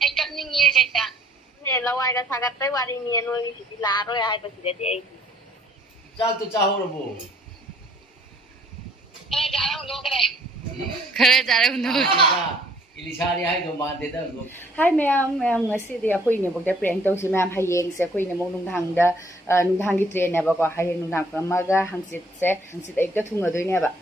Ai cấp ninh nghe cái ta. Nè lâu ai đã sagat tới qua đi nghe nuôi thì lá rồi ai bớt thì đấy. Chắc tôi cháu rồi bố. Cái này không đâu cái này. Khare chare undo. Ilisari hai do ma de da. Hai ma'am ngasi dia khoi ne bok da prank tau si ma'am hayeng se khoi ne mong nung thang gi train ne ba ko hayeng nung thang ka ma ga hangsit ai ka thunga doi ne ba.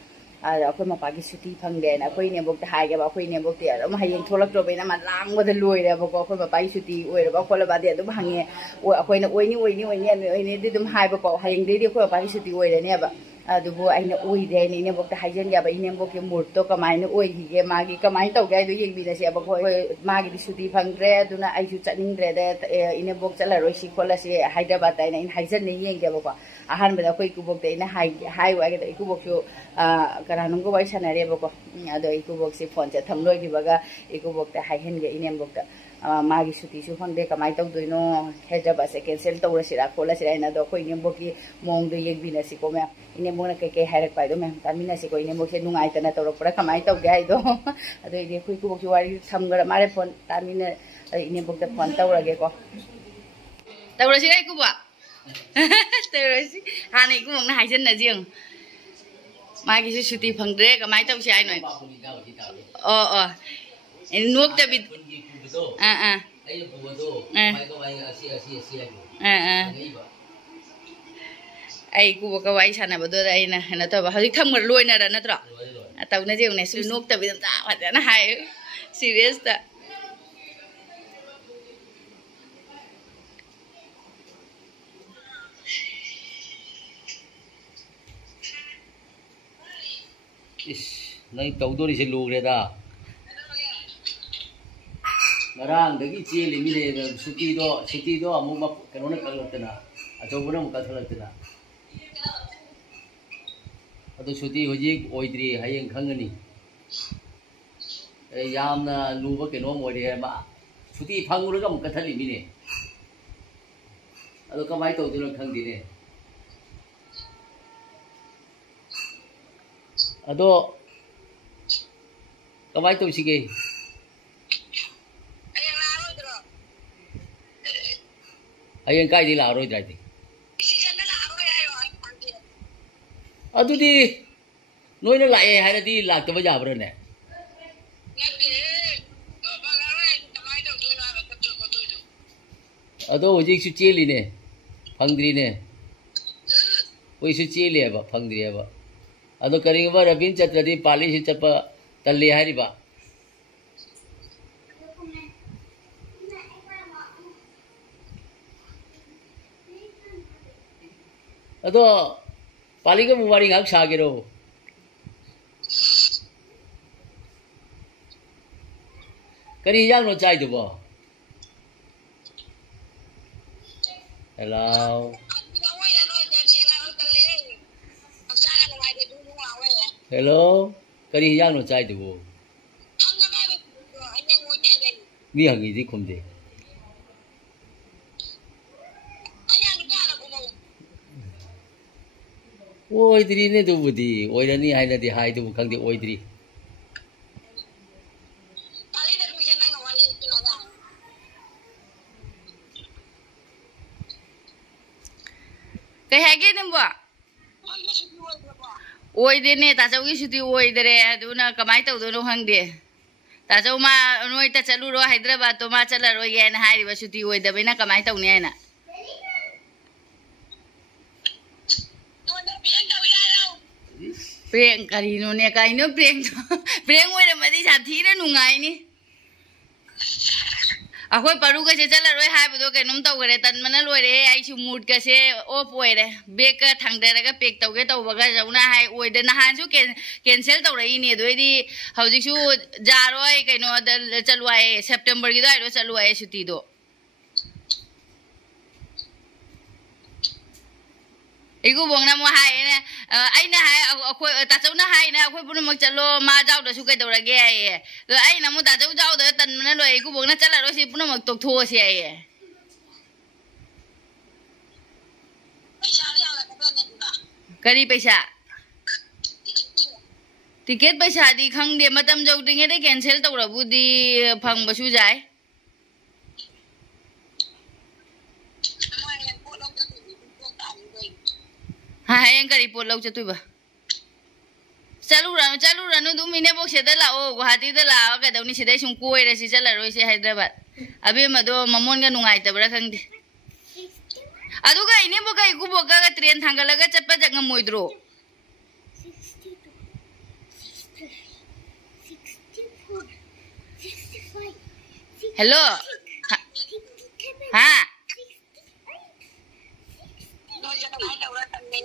Akhoi ma pa gi suti phang de na khoi ne bok da hai ga ba khoi ne bok ti am hayeng tholak ro be na ma lang ba da loi re ba ko khoi ma pa gi suti oi re ba ko la ba de dum hange oi akhoi na oi ni de dum hai ba ko hayeng de khoi pa gi suti oi re ne ba. Adubu aina oi de ni ne bok da hajen ya ba ine bok ke murto kamai na oi gi ge magi kamai tau ga do yeng bi na se ba ko magi di suti phangre duna ai ju chaning dre de ine bok chala roi si khola se Hyderabad ta ina in hajen ne yeng ge ba ko ahan ba da koi ku bok de ina hai wa ge da ku bok su kara nung ko bai sana re ba ko ado ku bok si phone cha tham loi gi ba ga ku bok da hai hen ge ine bok da magi suti su phang de kamai tau do no Hyderabad se cancel tau ra sira khola sira ina do koi ine bok ki mong do yeng bi na si ko me ine mona ke harak pai do me tamina si ko ine mo se nungai ta na to pura kamai tau gai do ado ide kui ku bok ju wari tham gara mare phone tamina ine bok ta phone tau ra ge ko tau ra si ai ku ba tau ra si ha nei ku mong na hai jen na jiang mai ki su ti phang dre kamai tau si ai noi nuok ta bit ai bu do mai ko ai asi ai ku ba ka wai sana ba do ai na to ba hali tham ngar loi na ra na tra tau na jiang ne su nuok ta bit ta wa na hai serious ta Nai tau do ri se lu re da. Ngarang dagi che li mi le suti do amu ma kano na kalatna. Ajo buna mu kathalatna. Ado suti hoji oidri hayeng khangani. Yamna lu ba keno mo re ma. Suti phanguru ga mu kathali mi ne. Ado kamai tau do khang di ne. Ado kamai tau sige. Ayang kai di la roi dai di. Adu di noi na la hai na di la ta ba ja bro ne. Ado hoji su che li ne. Phang dri ne. Oi su che li ba phang dri ba. Ado karing ba rabin chatra di pali si chapa talli hai ri ba. Ado pali ka mubari ngak sa gero. Kari yang no chai do ba. Hello. Hello. Kari yang no chai do. Mi hang gi di khum de. Oi dri ne do budi. Oi ra ni hai na di hai do khang de oi dri. Kai hage nem ba oi de ne ta chau gi suti oi de re aduna kamai tau do no hang de ta chau ma noi ta chalu ro Hyderabad to ma chala ro ye na hai ba suti oi de na kamai tau ne na prank kari no ne kai no prank oi de ma di sa thi na nungai ni akhoi paru ka se chala roi hai bu do ke num tau gare tan mana loi re ai su mood ka se off oi re bag ka thang de ga pack tau ge tau ba ga jauna hai oi de na han su cancel tau rai ni doi di hauji su ja roi ke no da chalu ai September gi dai ro chalu ai suti do Ekubok na mo hai ne ai na hai akhoi ta chau na hai na akhoi pun mak chalo ma jaw da su kai dau ra ge ai ai na mo ta chau jaw da tan mana loi Ekubok na chala ro si pun mak tok tho si ai kari paisa ticket paisa di khang de matam jau ding de cancel tau ra bu di phang ba su jai Hayang kari po lau chatu ba. Chalu ranu du mine bok se da la o Guwahati da la ka daw ni sidai sung koi ra si chala roi se Hyderabad. Abi ma do mamon ga nungai ta bra khang de. Adu ga ine bo ga Ekubok ga train thangalaga chatpa jagam moidro. 64, 65, Hello. Ha. Noi cho nó đâu ra tầm này.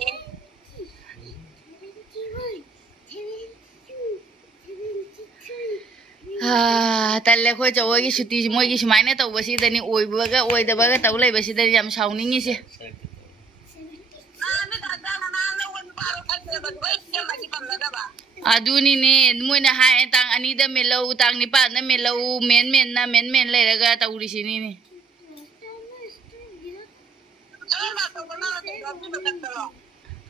ตันเลยคุยจะว่ากี่ชุดที่มวยกี่ชั่วโมงเนี่ยตัวบสิเดนี่โอยบัวก็โอยแต่บัวก็ตัวเลยบสิเดนี่ยามเช้านี้งี้สิ Adu ni mui na hai tang ani da melau tang ni pa na melau men le raga tau di sini ni.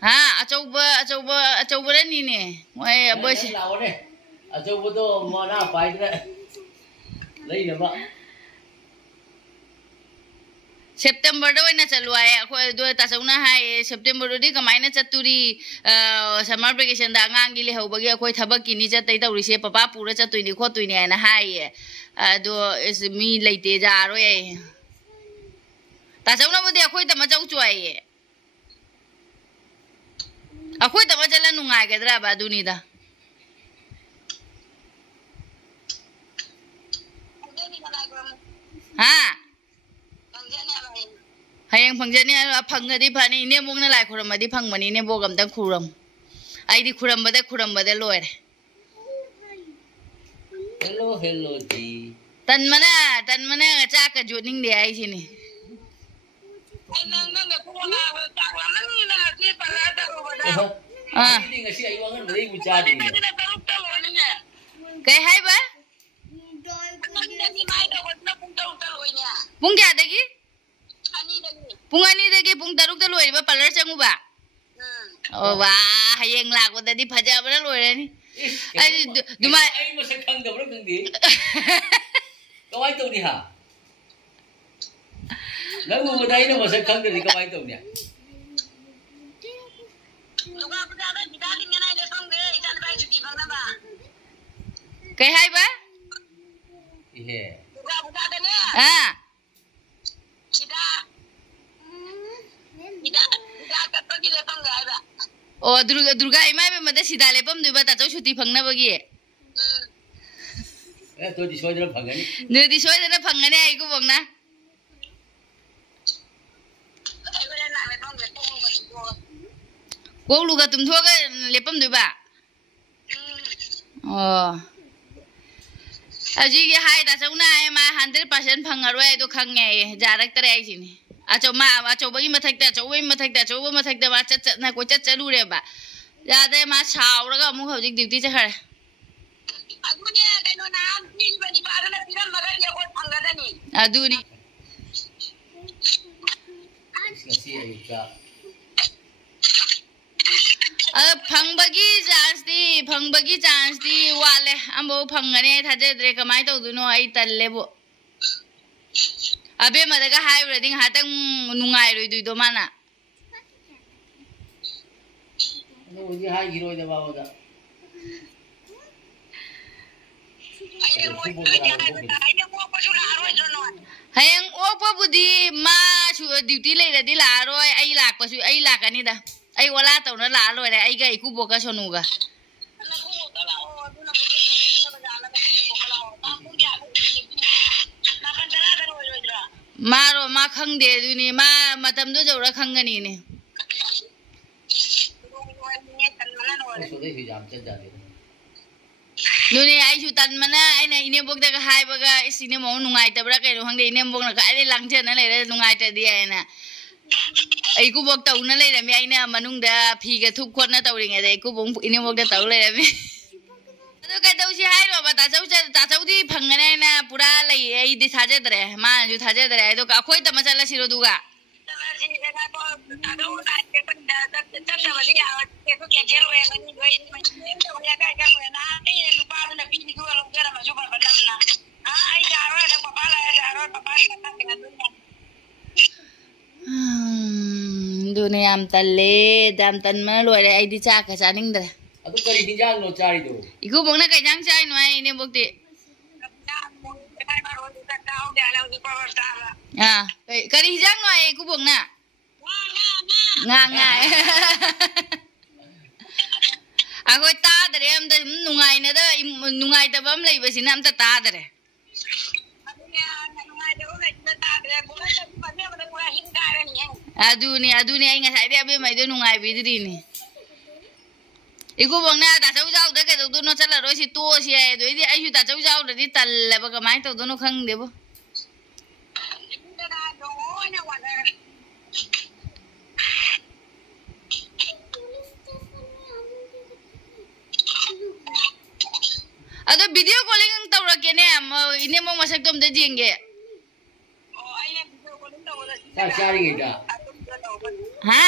Ha, acau ba ni ni. Wai abos. Acau ba to mana pai da. Lai na ba. September do na chaluai ko do ta sauna hai September do di kamai na chaturi summer vacation da ngang gi le hobagi ko thabak ki ni chatai tawri se papa pura chatui ni kho tui ni na hai do is mi leite ja ro ye ta sauna bo de ko ta ma chau chuai ye akhoi ta ma chala nungai ga dra ba du ni da ha Hayang phangjan ni phangga di phani ne mong na lai khuram di phang mani ne bogam dang khuram ai di khuram bade loi Hello ji tan mana cha ka joning de ai sini ini ngasi ai wangan beri buca di kai hai ba pung kya dagi pung ani dagi pung taruk da loi ba parlor changu ba oh wa hayeng lak ba di phaja ba loi ni ai duma ai masak khang da bro khang di kawai tau ni ha nang mo dai na masak khang da di kawai tau ni kai hai ba ihe ah oh Durga Emada be mada sidha lepam du ba ta chau shuti phangna bagi to di soi da phangani ne di soi da phangane ai ku bongna ko lu ga tum tho ga lepam du ba oh aji ge hai ta chau na ai ma 100% phangaroi ai do khange jarak tare ai sini achau bagi mathak ta ma chat na ko chat chalu re ba ya de ma chau ra ga mu hojik duty cha khare aduni ngasi ai ka phang bagi chance di wale ambo phangane thaje dre kamai to du no ai talle bo abe madaga hai reading hatang nungai roi du do mana no ji hai hero da ba da hayang opa budi ma chu duty le radi la roi ai lak pa su ai lakani da ai wala to na la loi da ai ga Ekubok ka sonu ga maro ma khangde du ni ma matam do jawra khangani ni so dai hi jam chat ja de du ni ai chu tan mana ai na Enembok da ga hai ba ga isine mo nungai ta bra kai ro hangde Enembok na ka ai lang chen na le nungai ta di ai na Ekubok tau na le mi ai na manung da phi ga thup khot na tau ri nge da Ekubok Enembok da tau le mi ado kai tau si hai ro ba ta chau di phangane na pura lai ai di thaje dre ma ju thaje dre do ka khoi ta ma chala siro du ga दुने याम तल्ले दाम तन मन लोरे आइदी चा का चानिंग दरे अदु करी हिंजांग नो चारी दो इको बोंगना कई जांग चाय नो आई ने बोकते हां करी हिंजांग no I eco बोंगना ngangak aku tadare amda nungai na da nungai da bam lei basi nam ta tadare aduni ai ngasai dia be mai de nungai bi diri ni iku bangna ta chau jau da ke do no chala ro si to si ai do di ai su ta chau jau da di tal la ba ka mai to do no khang de bo Ada video calling ang tawag kene ini mo masak tom de jenge sa shari gita ha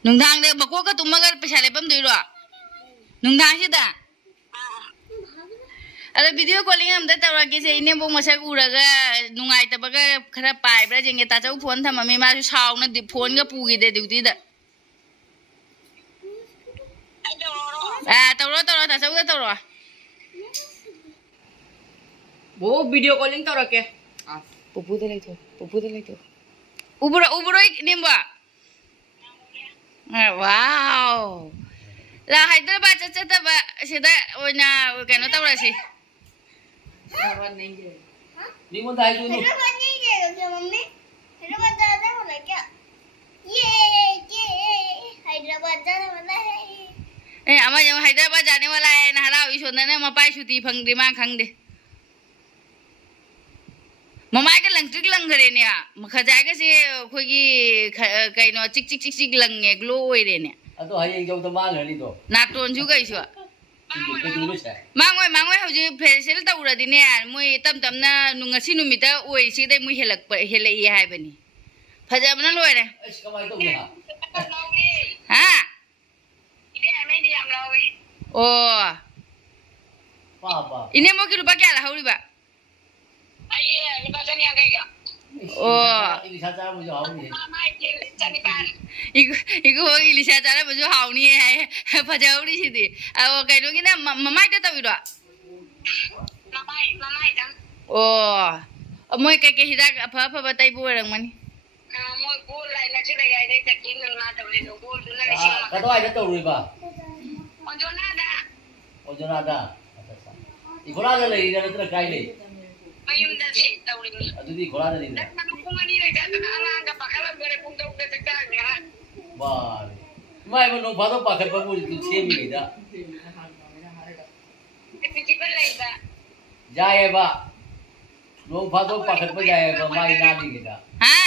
nung thang de bako ka tumagar pesale pam doiro nung thang sida ada video calling am da tawra ke se ine bo masa uraga nungai ta baga khara pai bra jenge ta chau phone thama me ma su saw na di phone ga pu gi de duty da tawro ta chau da tawro bo video calling tawra ke pupu de lai to ubro nimba wow la Hyderabad cha ba sida oina kano tawra si ni mo dai tu no Hyderabad जाना बोला क्या ये हैदराबाद जाने वाला है ama jam Hyderabad jane wala hai na hala wi sona ne ma pai suti phang di ma khang de mama ka lang trik lang gare ne ma khaja ga se khoi gi kai no chik lang nge glow oi re ne ado hayeng jong ta ma ngani do na ton ju gai su mangoi hauji facial tawra di ne moi tam na nungasi numita oi si dai moi helai hai bani phaja bana loi re es kamai to ha ha ide ame di am lawi oh pa ine mo ki rupa kya la hauri ba aye ni ba tani ang kaya oh ini saja mo jo hauni mama ke tani ban iku hogi lisa jara bo jo hauni hai phaja uri si di aw kai no ki na mama ta tawi do mama jam oh moi kai ke hida pha ba tai bu rang mani moi go lai na chi lai dai ta kin na ta le go du na shi ka to ai da to ri ba onjona da ikora da lai da tra kai le mayum da si ta uri adu di ikora da ni da kung ani lai ta na nga pa kala bere kung ta ta ta nga ba mai mo no ba do pa khat pa mu tu che mi da ti ba lai ba ja ye ba no ba do pa khat pa ja ye ba mai na ni da ha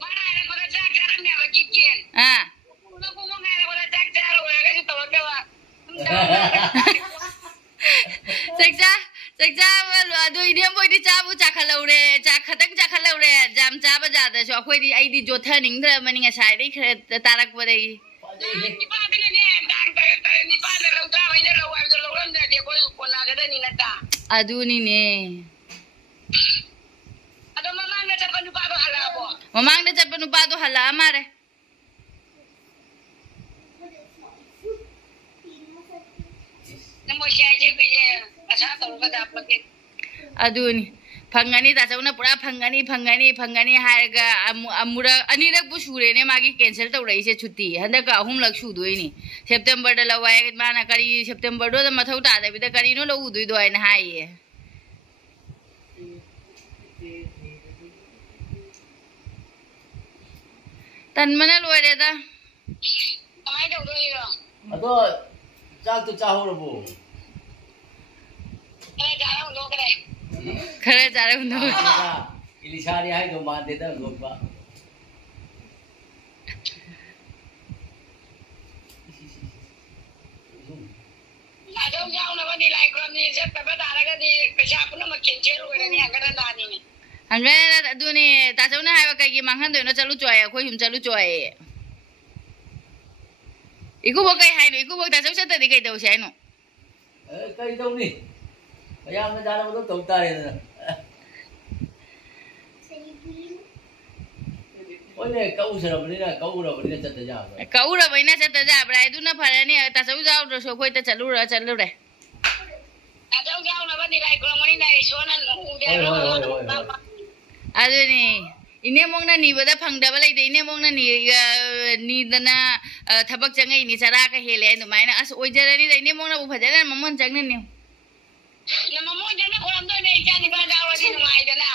mana ne ko ta ja ra ne ba ki ken ha no ko mo nga ne ko ta ja ro ga ni to ga ba Sakja adu idem boy di cha bu cha khalau re cha khatang cha khalau re jam cha ba ja da so khoi di ai di jotha ning thra mani nga sai dei tarak ba dei ni ba ne ne dang ta ni ba ne ro ta mai ne ro wa lo ro ne de ko na ga ni na ta adu ni ne ado mamang na ta pa nu pa do hala bo mamang na cha pa nu pa do hala amare namo siya je ke ye asa to ga da pa ke aduni phangani ta chauna pura phangani haiga amura anirak bu sure ne magi cancel to rai se chutti handa ka ahum lak su doi ni september da lawai mana kari september do da mathau ta da bi da kari no lo udui do ai na hai tan mana loi re da kamai do do yo ado cha tu cha ho ro bo ja ra do kare khare jare undo ilisa ri hai do ma de da lo ba ado jao na ba ni lai ko ni se pa ba da ra ga di pe sha pu na ma ken che ro ga ni ga da ni ni angana aduni ta chauna hai ba kai gi manghan do no chalu choi khoi hum chalu choi Ekubok kay hyno Ekubok ta chau chat di kay tau sai no. Kay đâu nè, bây giờ mình ra đâu có tụt tay rồi. Ôi này câu rồi mình là câu rồi mình chặt ra rồi. Câu rồi bây giờ chặt ra brai du na phara ni ta chau jau rồi so khoi ta chalu re. Ta chau jau na ban đi lại con mani này số nan u de. Adu ni ine mong na ni bada phang da ba lai de ine mong na ni dana thabak changai ni chara ka hele nu mai na as oi jara ni da ine mong na bu phajana mamon chang ni. Na mamon jana kholam do ne cha ni ba da wa ni ngai da na.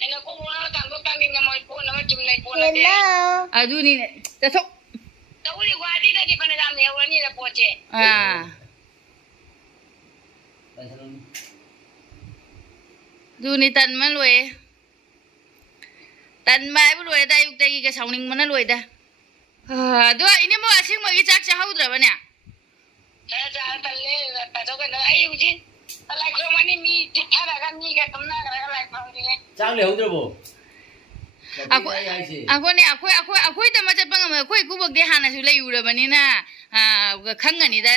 Ena ko wa ta ko ta ni ngamoi po na ma chum nai po na de. Adu ni ta thok. Ta uli wa di da di pa na dam ne wa ni da po che. Du ni tan man lue. Tan mai bu lue da yuk ta gi ka sawning man lue da. Do ine mo asing ma gi chak cha hau dra ba ne. Ta ta le ta to ka na ai u ji. Ta lai ko mani mi ti tha da ga ni ga tum na ga lai pa ni le. Chang le hau dra bo. Akoi da ma chapang ma akoi Ekubok de Hanna su lai u ra ba ni na khang ani da.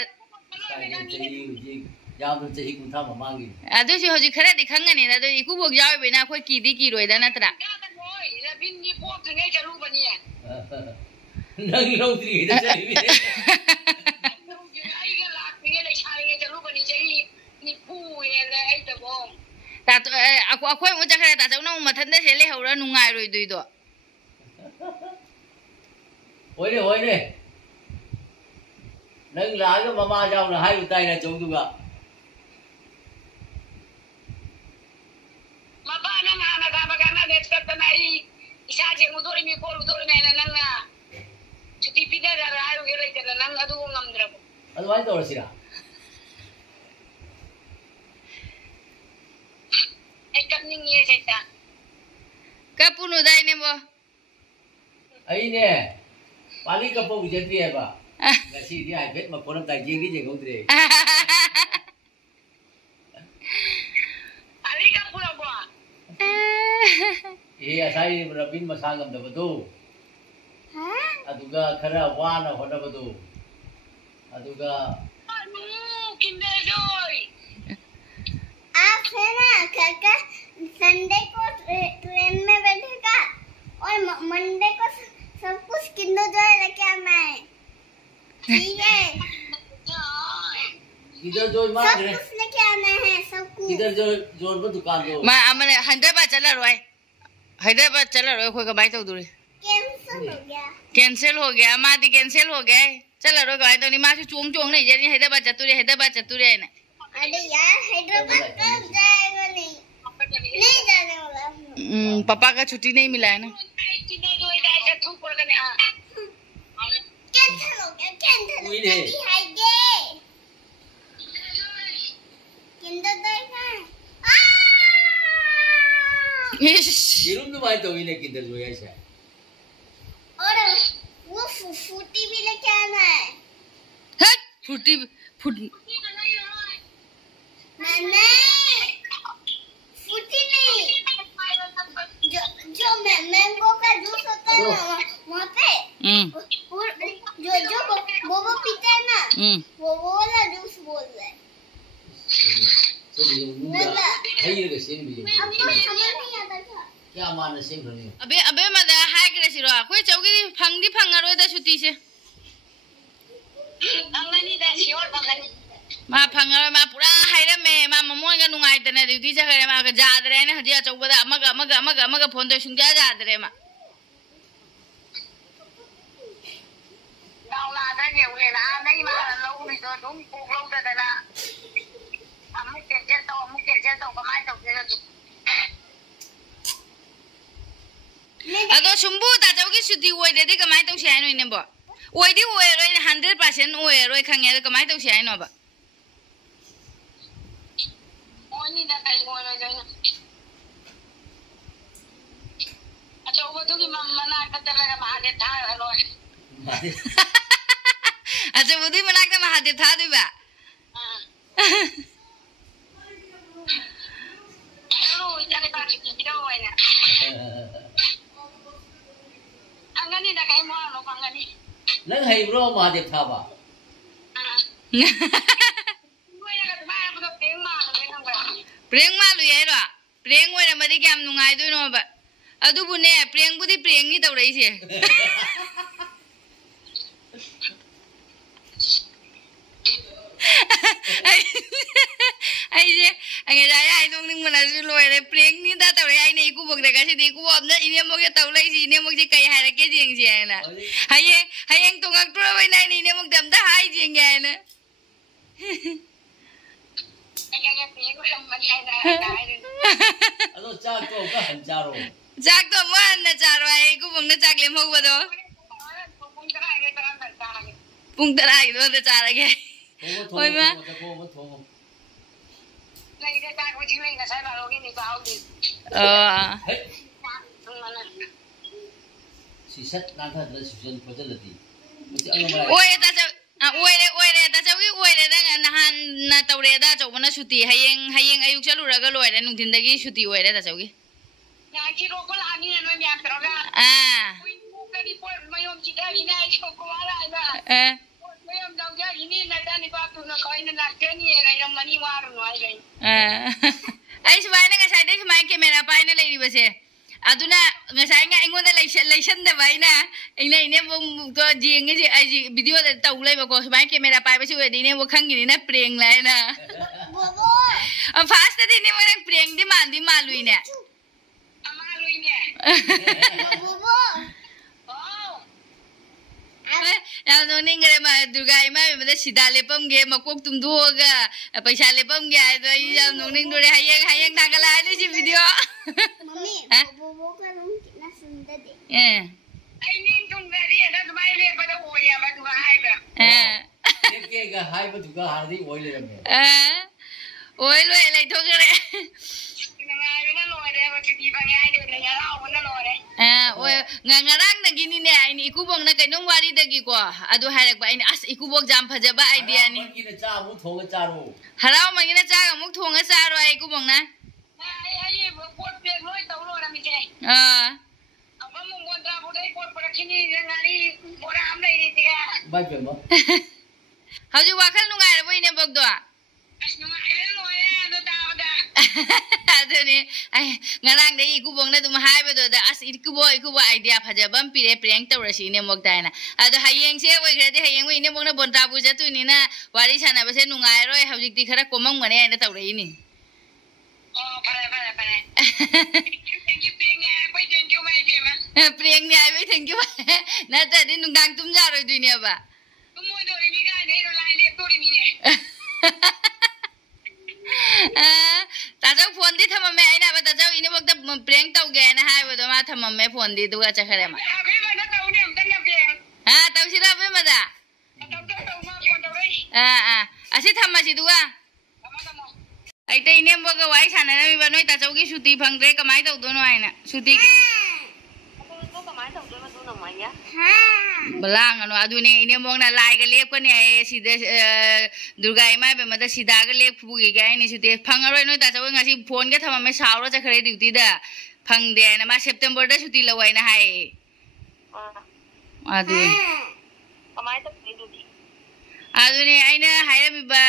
Giao tôi chỉ cũng tham mà mang gì. Tôi chỉ hồi chỉ khare đi khăng này là tôi Ekubok giao về na khôi kỳ đi kỳ rồi đó na tra. Nâng lâu thì nó chạy đi. Ta akoi mo cha khare ta cháu nó mà thân đấy sẽ lấy hậu ra nung ngài rồi đuổi đó. Ôi đi. Nâng lá cái mama giao là hai tay là chống tôi ạ. Isa je udori mi ko udori na nan na chuti pide ra ra yo gele jana nan adu ngamdra ko adu ai to sira ekap ning ye seta Kapunu dai ne bo ai nè pali kapo je tri ba ngasi dia ai bet ma ko nam tai jing ki je ngong tre ali ka pura bo asai rabin masangam da badu aduga khara wana hoda badu aduga anu kinde joy आप है ना काका Sunday को train में बैठेगा और Monday को सब कुछ किंडर जॉय लेके आना है ठीक है किधर जोर मार सब कुछ लेके आना है सब कुछ किधर जोर पर दुकान दो ma amane Hyderabad chala roi Hyderabad chala roi khoi ka bai to dure cancel हो गया cancel ho gaya ma di cancel ho gaya chala roi ka bai to ni ma se chuong chuong nei je ni Hyderabad chature ne अरे यार हैदराबाद कब जाएगा नहीं जाने वाला पापा का छुट्टी नहीं मिला है ना kinde joy da se thu por ka ne cancel हो गया हाइगे किंडर जॉय का ये रूम तो भाई तो इन्हें किधर जो ऐसा और वो फूटी भी लेके आना है हट फूटी नहीं फूटी नहीं जो मैंगो का जूस होता है ना वहाँ पे जो वो पीते हैं ना वो वाला जूस बोल रहे हैं hyghre का सेम भी अब तो समझ नहीं आता था क्या माने सेम नहीं अबे मदा hyghre siro khoi chaugi phangaro da chuti se angani da sior bangani ma phangaro ma pura hyghre me ma mamon ga nungai tane duty cha gare ma ga jadre ne haji chauba da amaga phone to sungja jadre ma đau là đã nhiềuเลยนะไม่มาlâu thì tôi đúng cuộc lâu rồi là mức tiền trên tàu có mai tàu kia là ado sumbu ta chaugi chuti oi de de kamai to sai no ne bo oi di oi roi 100% oi roi khang ya kamai to sai no ba ôi ni đã cái ngồi rồi rồi à cháu có thứ gì mà na cái tên là mà để tha rồi acha budi manak ta mahadev tha dui ba lu jangan pakai gitu doang ya angani dah kayak mau lo angani Nang hay bro ma de tha ba. Prank ma lu ye ro. Prank oi ra ma de kyam nungai doi no ba. Adu bu ne prank bu di prank ni tau rai se. Ai je anh ai dong ning mana su loi re prank ni da tau rai ai nei ku bok de ga si di ku om na ine mo ke tau lai si ne mo ji kai ha ra ke jing ji na. Hai ang tong ak tro bai nai ni ne mo dam da hai jing ga na. Ado chak to ka han cha ro. Chak to mo han na cha ro ai ku bong na chak le mo ba do. Pung tara gi do da cha ra ge. Oi ma. Si sat nang tha da susan ko jal ti. Oi ta cha oi re ta cha wi oi re da na han na tau re da chau na suti hayeng ayuk chalu ra ga loi re nung tin da gi suti oi re ta chau gi. Na ki ro ko la ni no mi a pro ga. Ui ku ka di por ma yom chi da ni na cho ko ala na. Ma yom dau ja ini na da ni ba tu na ko ina na ke ni ga yom mani wa ru no ai ga. Ai sbai na ga sai dai mai camera pai na lai ri ba se. Aduna ngasai nga ingon da laisan da bai na ine mo to jing ji ai ji video da tau lai ba ko sbai camera pai ba si we di ne mo khang ni na prank lai na. Bobo. Fast di ne mo na prank di ma lui ne. Bobo. Now no ninga ma Durga Emada ma da sidha lepam ge makok tum do ga paisa lepam ge ai do ya no ning do re hayang na ga la ni ji video. Mami, Bobo ka nung na sunda de. Ai ning tung ga ri da mai le ba da o ya ba du hai ba. Ke ga hai ba du ga har di oi le ram. Oi loi lai tho ga re. Ngarang na gini ne ai ni Ekubok na kai nong wari da gi ko adu harak ba ai as Ekubok jam phaja ba idea ni Ki na cha mu thong ga cha ro. Harau ma gi na cha ga muk thong ga cha ro ai Ekubok na ai pot pe loi tau ro na mi ke apa mu mo da bo dai pot para kini ngari bora am dai ri tiga Bai pe ma. Hauju wakal nu ngai boi ne bok do as nu ngai lo ya do da da aduni ai ngarang dai Ekubok na dum hai ba do da as Ekubok idea phaja bam pire prank taw ra si ne mok dai na adu hayeng se oi gra de hayeng oi ne mok na bon ta bu ja tu ni na wari sana ba se nu ngai roi haujik ti khara komang mane ai na taw rai ni pare thank you ping pai thank you mai ke ma prank ni ai bai thank you na ta din nu dang tum ja roi du ni ba tu mo do ni ga ne ro lai le to ri mi ne ta jau phone di thamame ai na ba ta jau ini bok da prank taw ge na hai ba do ma thamame phone di du ga cha khare ma a be ba na tau ne am tan ya ping taw si ra be ma da tau ma ko tau rai asi thamma si du ga ai te ini bok ga wai sana na mi ba noi ta jau gi suti phang re kamai taw do no ai na suti ko kamai tau do ma du na mai ya belang anu adu ne ini bok na lai ga lep ko ne ai si de Durga Emada be ma da sidha ga lep pu gi ga ni suti phang roi noi ta jau ngasi phone ga thamame saw ro cha khare duty da phang de na ma September da suti lawai na hai adu kamai tau ni du adu ne ai na hai ra bi ba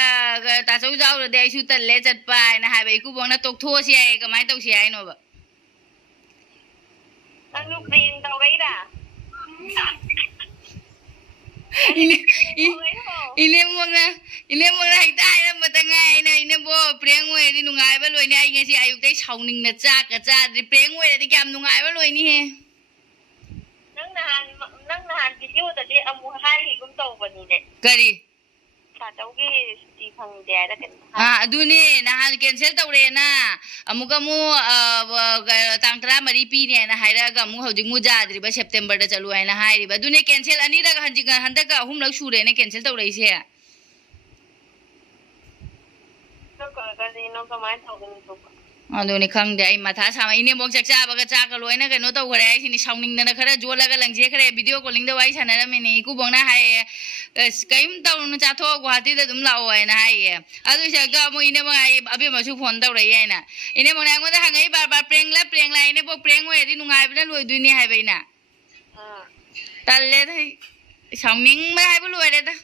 ta jau jau ro de ai su tal le chatpa na hai ba Ekubok na tok tho si ai kamai tau si ai no ba ang lu pring tau rai da ini mo na dai ra ma ta ngai na ini bo prank we di nungai ba loi ni ai ngasi ayuk dai sauning na cha ka cha di prank we di kyam nungai ba loi ni he nang na han video da de amu hai gum tau ba ni de kari sa tau gi ti phang de da kan adu ni na han cancel tau re na amuka mu tang tra mari pi ne na hai ra ga mu hojing mu ja dri ba September da chalu ai na hai ri ba du ne cancel ani ra han ji han da ka hum lag shu re ne cancel tau re se ka ni no kamai tau ni to adu ni khang de ai matha sa mai ne bok chak cha ba ga cha ka loi na ka no tau khare ai sini sauning na khara jo la ga lang je khare video calling da wai sana ra me ni Ekubok na hai kaim tau nu cha tho Guwahati da dum lao ai na hai adu sa ga mo ine ma ai abe ma su phone tau rai ai na ine mo na ngo da hangai bar prank la ine bok prank we di nu ngai ba loi du ni hai bai na tal le thai Sounding mà hai bữa lùi đây ta.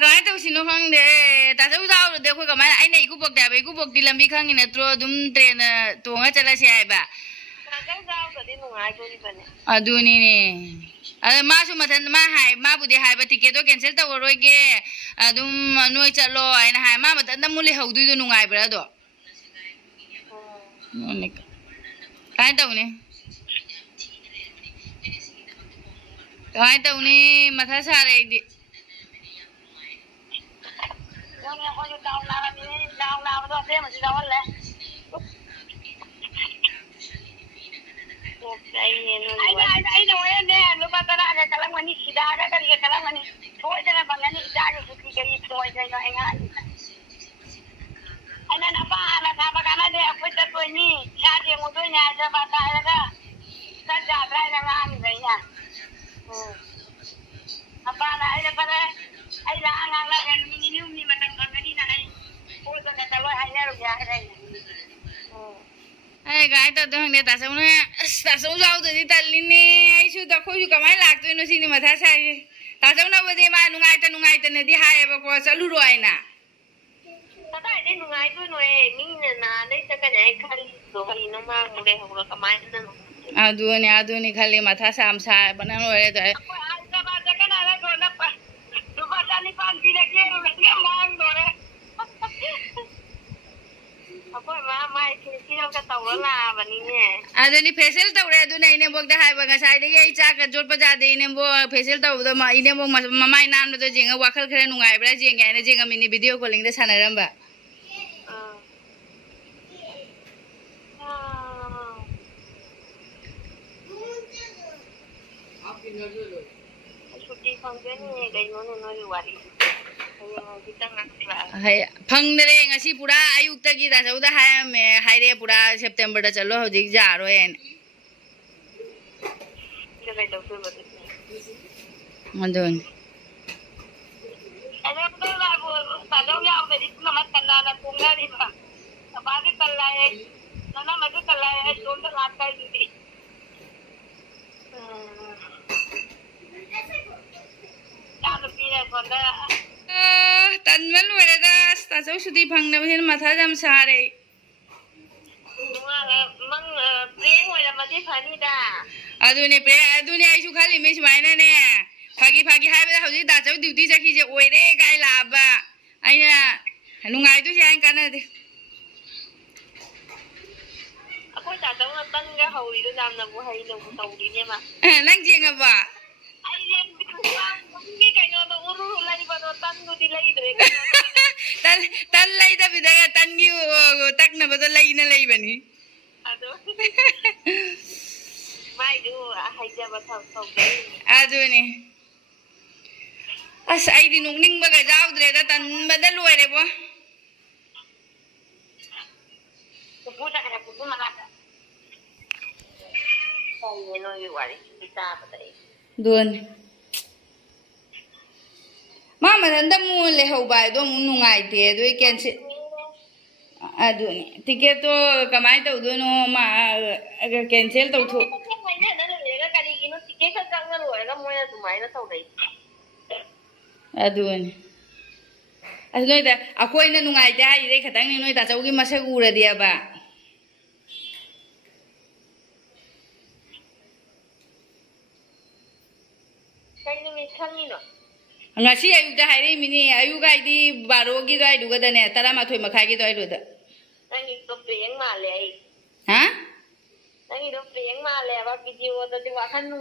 Cái tao xin nó không để ta sẽ giao được để khôi cả máy anh này cũng buộc đi làm việc không thì nó đúng tiền tuồng hết cho là xe bà. Aduh ni. Masuk macam hai, budi hai tiket tu cancel tahu orang ke. Adum noi calo, ai na hai macam tak mulai hau tu nungai berado. Nik. Kain tahu ni. Kain tahu ni masa sehari di. Yang aku tu down tu saya masih down lah. Ay no voy a leer, no pasa nada, que la mani sidha, que la mani, voy a tener bangani sidha, que suki que ni voy a tener engan. Ana napa, ana apa kana de, aku tu ni, cari mutu ni aja bata ada, saja try dengan ni ya. Apa ana ada pada, ada anganga yang minum ni macam bangani na ay, pun tu kalau hyna rupiah ada. Ai gái tao thằng này ta sống giàu từ đi tận linh ai chú tao khôi chú cả máy lạc tôi nó xin mà thay sai ta sống đâu bây mà nung ai tên này đi hai bà có sao lú rồi nè ta tại đây nung ai tôi nói mình là đây chắc cái này khai rồi nó mà một đề học được cả máy nên adu ni khali mà thay sam sai bana rồi đấy ai ta ba chắc cái này là rồi nó phải tôi bắt ra đi pan đi kia rồi cái mang rồi đấy Apa mama ini kita tahu lah begini. Ada ni facial tahu ada ni ini buat dah hai bangga saya dia ica kerjot pejada ini buat facial tahu tu mah ini buat mama ini nama tu jenga wakal keren nungai berada jenga ini jenga mini video calling dah sana ramba. Suci function ni dari mana nori wari. Hai, phangdare ngasi pura ayuk tagi da sauda hai me hyghre pura September da chalo hojik ja ro en madon ana to la bo ta do ya be di na mat kana na punga ri ba ba ke kallai na ma ke kallai don da lat kai di ta no pina con da tan mal wala da ta sau sudi phang na hin matha jam sare mang preng wala ma di phani da adune ai su khali me smaina ne phagi hai ba hauji da chau duty jakhi je oire gai la ba aina nungai tu sai kana de ako ta chau na tan ga hauri do jam na bu hai lo bu tau di ne ma nang jenga ba ai yen ni kai no do uru lai ba do tan du di lai dre tan lai da bidaya tan gi tak na ba do lai na lai bani ado mai du hai ja ba thau thau dai adune as ai di nung ning ba ga jaw dre da tan ba da luai re bo pu ta ka pu ma ka sai no yu wari kita ba dai don mama nanda mu le ho ba do mu nungai te do cancel aduni ticket to kamai to do no ma cancel to thu aduni asnoi da akoi na nungai te ai re khatang ni noi ta chau gi masa gu ra dia ba kai ni mi khani no ngasi ayu da hai re mini ayu ga di baro gi dai du ga da ne tara ma thoi ma khai gi dai lu da nang to preng ma le ha nang to preng ma le ba video da di wa khan nu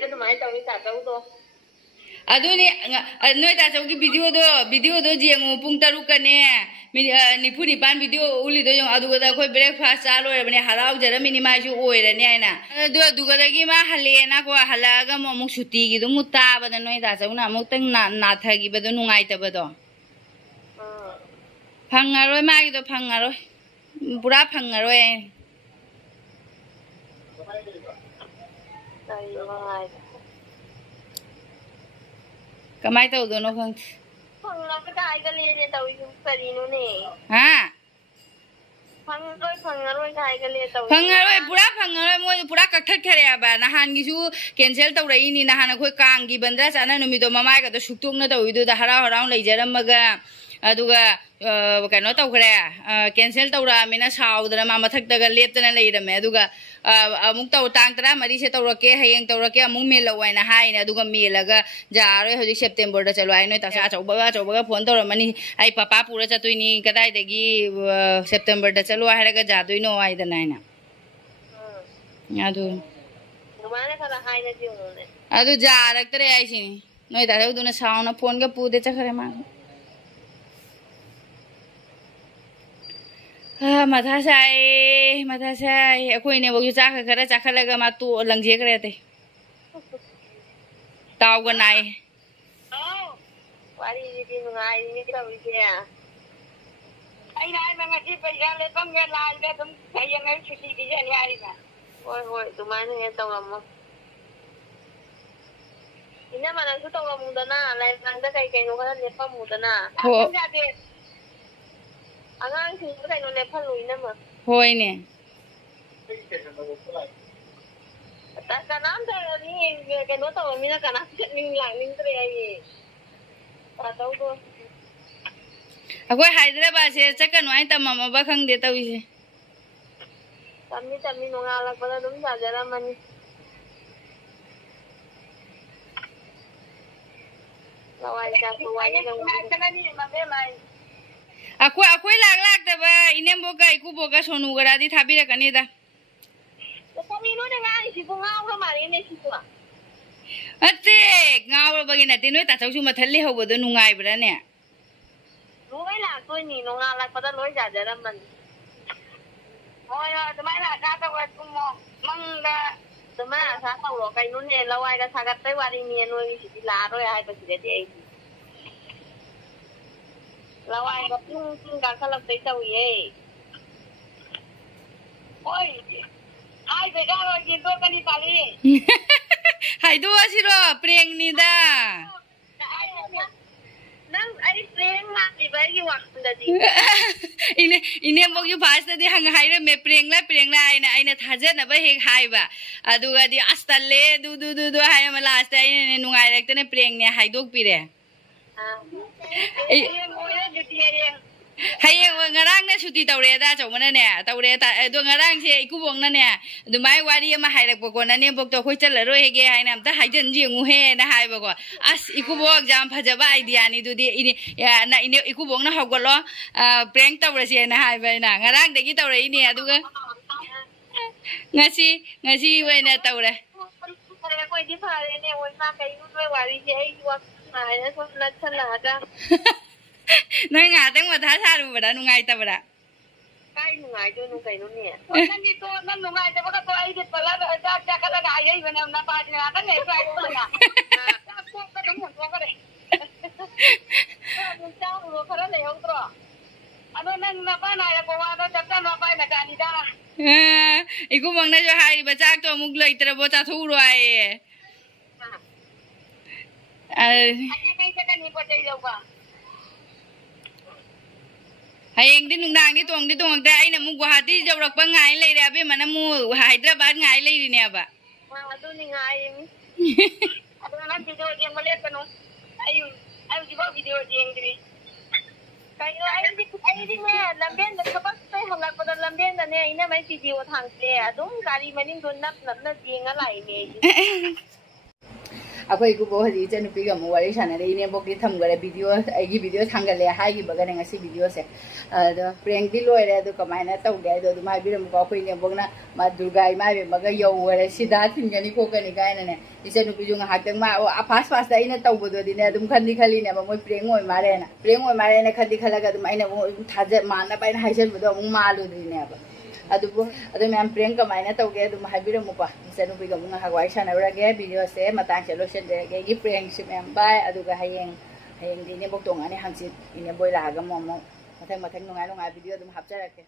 ga da mai tau ni ta tau to aduni noi ta chau gi video do jengu pung taru ka ne ni phu ni pan video uli do yong adu ga da khoi breakfast cha lo re bani harau jara mini mai ju oi re ne ai na du ga da gi ma hale na ko hala ga mo muk suti gi du mutta ba da noi ta chau na muk tang na tha gi ba do nungai ta ba do phangaroi ma gi do phangaroi pura phangaroi kamai tau do no khang phang la ka dai ga le ne tau yu pari nu ne ha ꯐꯪꯉꯔꯣꯏ ꯄꯨꯔꯥ ꯐꯪꯉꯔꯣꯏ ꯃꯣꯏ ꯄꯨꯔꯥ ꯀꯛꯊꯠꯈ꯭ꯔꯦꯕ ꯅꯍꯥꯟꯒꯤꯁꯨ cancel ꯇꯧꯔꯛꯏꯅꯤ ꯅꯍꯥꯟ ꯑꯩꯈꯣꯏ ꯀꯥꯡꯒꯤ ꯕꯟꯗ꯭ꯔꯥ ꯆꯥꯅ ꯅꯨꯃꯤꯠꯇꯣ ꯃꯃꯥꯏꯒꯗꯣ ꯁꯨꯛꯇꯣꯛꯅ ꯇꯧꯏꯗꯨꯗ ꯍꯔꯥꯎ ꯍꯔꯥꯎ ꯂꯩꯖꯔꯝꯃꯒ ꯑꯗꯨꯒ ꯀꯩꯅꯣ ꯇꯧꯈ꯭ꯔꯦ ꯀꯦꯟꯁꯦꯜ ꯇꯧꯔꯛꯑꯃꯤꯅ ꯁꯥꯎꯗꯅ ꯃꯥ ꯃꯊꯛꯇꯒ ꯂꯦꯞꯇꯅ ꯂꯩꯔꯝꯃꯦ ꯑꯗꯨꯒ ꯑꯃꯨꯛ ꯇꯥꯡ 14ꯁꯦ ꯇꯧꯔꯛꯀꯦ ꯍꯌꯦꯡ ꯇꯧꯔꯛꯀꯦ ꯑꯃꯨꯛ ꯃꯦꯜꯂꯛꯑꯣ ꯍꯥꯏꯅ ꯍꯥꯏꯅꯦ ꯑꯗꯨꯒ ꯃꯦꯜꯂꯒ ꯌꯥꯔꯣꯏ ꯍꯧꯖꯤꯛ ꯁꯦꯞꯇꯦꯝꯕꯔꯗ ꯆꯠꯂꯣ ꯍꯥꯏ ꯅꯣꯏ ꯇꯥꯆꯥ ꯑꯆꯧꯕꯒ ꯐꯣꯟ ꯇꯧꯔꯝꯃꯅꯤ ꯑꯩ ꯄꯄꯥ ꯄꯨꯔ ꯆꯠꯇꯣꯏꯅꯤ ꯀꯗꯥꯏꯗꯒꯤ ꯁꯦꯞꯇꯦꯝꯕꯔꯗ ꯆꯠꯂꯣ ꯍꯥꯏꯔꯒ ꯌꯥꯗꯣꯏꯅꯣ ꯍꯥꯏꯗꯅ ꯍꯥꯏꯅ ꯑꯗꯨ ꯌꯥꯔꯛꯇ꯭ꯔꯦ ꯍꯥꯏꯁꯤꯅꯤ ꯅꯣꯏ ꯇꯥꯆꯧꯗꯨꯅ ꯁꯥꯎꯅ ꯐꯣꯟꯒ ꯄꯨꯗꯦ ꯆꯠꯈ꯭ꯔꯦ ꯃꯥ ꯃꯊꯥ ꯁꯥꯏ ꯑꯩꯈꯣꯏꯅꯦꯕꯨꯁꯨ ꯆꯥꯛ ꯈꯔ ꯆꯥꯈꯠꯂꯒ ꯃꯥ ꯂꯪꯖꯦꯈ꯭ꯔꯦ ꯑꯇꯩ ꯇꯥꯎꯒ ꯅꯥꯏ ꯋꯥꯔꯤꯁꯤꯗꯤ ꯅꯨꯡꯉꯥꯏꯔꯤꯅꯤ ꯇꯧꯔꯤꯁꯦ ꯑꯩꯅ ꯍꯥꯏꯕ ꯉꯁꯤ ꯄꯩꯁꯥ ꯂꯩꯐꯝꯒ ꯂꯥꯛꯑꯒ ꯑꯗꯨꯝ ꯍꯌꯦꯡ ꯑꯩ ꯁꯨꯇꯤ ꯄꯤꯖꯅꯤ ꯍꯥꯏꯔꯤꯕ ꯍꯣꯏ ꯑꯗꯨꯃꯥꯏꯅ ꯍꯦꯛ ꯇꯧꯔꯝꯃꯣ ꯏꯅꯝꯃ ꯅꯪꯁꯨ ꯇꯧꯔꯝꯃꯨꯗꯅ ꯂꯥꯏꯔꯤꯛꯇ ꯀꯩ ꯀꯩꯅꯣ ꯈꯔ ꯂꯦꯞꯄꯝꯃꯨꯗꯅ ꯑꯉꯥꯡꯁꯤꯡꯗꯣ ꯀꯩꯅꯣ ꯂꯦꯞꯍꯜꯂꯨ ꯏꯅꯝꯃ ꯍꯣꯏꯅꯦ ꯀꯅꯥꯝ ꯀꯩꯅꯣ ꯇꯧꯔꯃꯤꯅ ꯀꯅꯥꯝ ꯂꯥꯛꯅꯤꯡꯗ꯭ꯔꯦ ꯑꯩ ꯇꯧꯗꯣ ꯑꯩꯈꯣꯏ ꯍꯥꯏꯗ꯭ꯔꯕꯥꯠꯁꯦ ꯆꯠꯀꯅꯨ ꯍꯥꯏꯅ ꯇꯝꯃꯝꯃꯕ ꯈꯪꯗꯦ ꯇꯧꯔꯤꯁꯦ ꯇꯝꯃꯤ ꯅꯣꯡꯉꯥꯜꯂꯛꯄꯗ ꯑꯗꯨꯝ ꯆꯥꯖꯔꯝꯃꯅꯤ ꯑꯩꯈꯣꯏ ꯂꯥꯛꯇꯕ ꯏꯅꯦꯝꯕꯣꯛꯀ ꯏꯀꯨꯕꯣꯛꯀ ꯁꯣꯅꯨꯒꯔꯗꯤ ꯊꯥꯕꯤꯔꯛꯀꯅꯤꯗ ꯀꯔꯤꯅꯣꯅꯦ ꯉꯥꯡꯉꯤꯁꯤꯕꯨ ꯉꯥꯎꯕ ꯃꯥꯜꯂꯦꯅꯦ ꯁꯤꯕꯨ ꯅꯠꯇꯦ ꯉꯥꯎꯔꯕꯒꯤ ꯅꯠꯇꯦ ꯅꯣꯏ ꯇꯥꯆꯧꯁꯨ ꯃꯊꯜ ꯂꯩꯍꯧꯕꯗꯣ ꯅꯨꯡꯉꯥꯏꯕ꯭ꯔꯥꯅꯦ ꯂꯣꯏ ꯂꯥꯛꯇꯣꯏꯅꯤ ꯅꯣꯡꯉꯥꯜꯂꯛꯄꯗ ꯂꯣꯏ ꯌꯥꯖꯔꯝꯃꯅꯤ ꯍꯣꯏ ꯑꯗꯨꯃꯥꯏꯅ ꯑꯁꯥ ꯇꯧꯔ ꯇꯨꯝꯃꯣ ꯃꯪꯗ ꯑꯗꯨꯃꯥꯏꯅ ꯑꯁꯥ ꯇꯧꯔꯣ ꯀꯩꯅꯣꯅꯦ ꯂꯋꯥꯏꯒ ꯁꯥꯒꯠꯄꯩ ꯋꯥꯔꯤꯅꯦ ꯅꯣꯏꯒꯤꯁꯤꯗꯤ ꯂꯥꯛꯑꯔꯣꯏ ꯍꯥꯏꯕꯁꯤꯗꯗꯤ ꯑꯩꯗꯤ ꯂꯋꯥꯏꯒ ꯆꯤꯡ ꯀꯥꯈꯠꯂꯛꯇꯩ ꯇꯧꯏꯌꯦ ꯍꯣꯏ ꯍꯥꯏꯗ꯭ꯔꯒ ꯌꯦꯟꯊꯣꯛꯀꯅꯤ ꯄꯥꯜꯂꯤ ꯍꯥꯏꯗꯣꯛꯑꯁꯤꯔꯣ ꯄ꯭ꯔꯦꯡꯅꯤꯗ nang ay preng makiba yung wakndadi. Inembok yung pasta di hang hyghre me preng la aina thaja na ba hek haiba aduga di astalle du hay mala asta ine nungai rekte ne preng ne haidok pire hayeng ngarang na suti tawre da chawmana ne tawre ta do ngarang se ikubong na ne dumai wari ma hairak ko na ne bok to khoi chalaro hege haina amta haijan jingu he na haiba ko as ikubok jam phajaba idea ni dudi ini ya na ine ikubong na hogolo prank tawre se na haiba na ngarang degi tawre ini aduga ngasi we na tawre ko di phare ne oi ma kai nu wari je ai wa mai na so na chala da Nói ngà tiếng mà thả xa rồi đã nungai ta bả. Cái nungai tôi nung cái nung nè. Nên đi tôi nên nungai tôi bắt tôi ai đi bả là chắc là cái ấy bên em napa thì là cái này phải không nè. Chắc tôi cái đúng một cái đấy. Mình cháu rồi phải là không rồi. Anh nên napa này là có ai đó chắc chắn napa này cả đi ra. Iku bang na jo hai ba chắc tôi muk lei tera bo cha thu rồi. Anh cái này có chơi đâu cả. Hayeng di nungdang di tuang da ai na mu Guwahati jawrak pa ngai lei ra be mana mu Hyderabad ngai lei ni aba adu ni ngai adu na video game male kanu ai video game diri kai ai di me lamben da kapak sai halak pada lamben da ne ina mai video thang ple adum gari maning don nap na jinga lai me Aku Ekubok hari itu nupi kamu wari sana deh ini bokdi tham gara video, agi video thanggal ya hai gitu bagai ngasih video se, prank di luar ya tu kemana tahu gaya tu mai bilang muka aku ini bokna mah Durga Emada bagai yau gara sidha thinba ni kok ni gaya nene, itu nupi juga hak mah pas dah ini tahu bodoh di ni tu khandi khali ni, mau prank oi mare na khandi khala ka tu mai na thaja mana pai na hasil bodoh malu di ni apa. Adu memang prank kemana tahu gaya tu mahal biru muka, misalnya nupi kamu ngah hawai sana orang gaya video se, matang celo sen gaya gaya prank si memang baik, adu gaya hayeng di ni bok tongan ni hangsit ini boy lah agam mau matang nungai video tu mahal cara ke.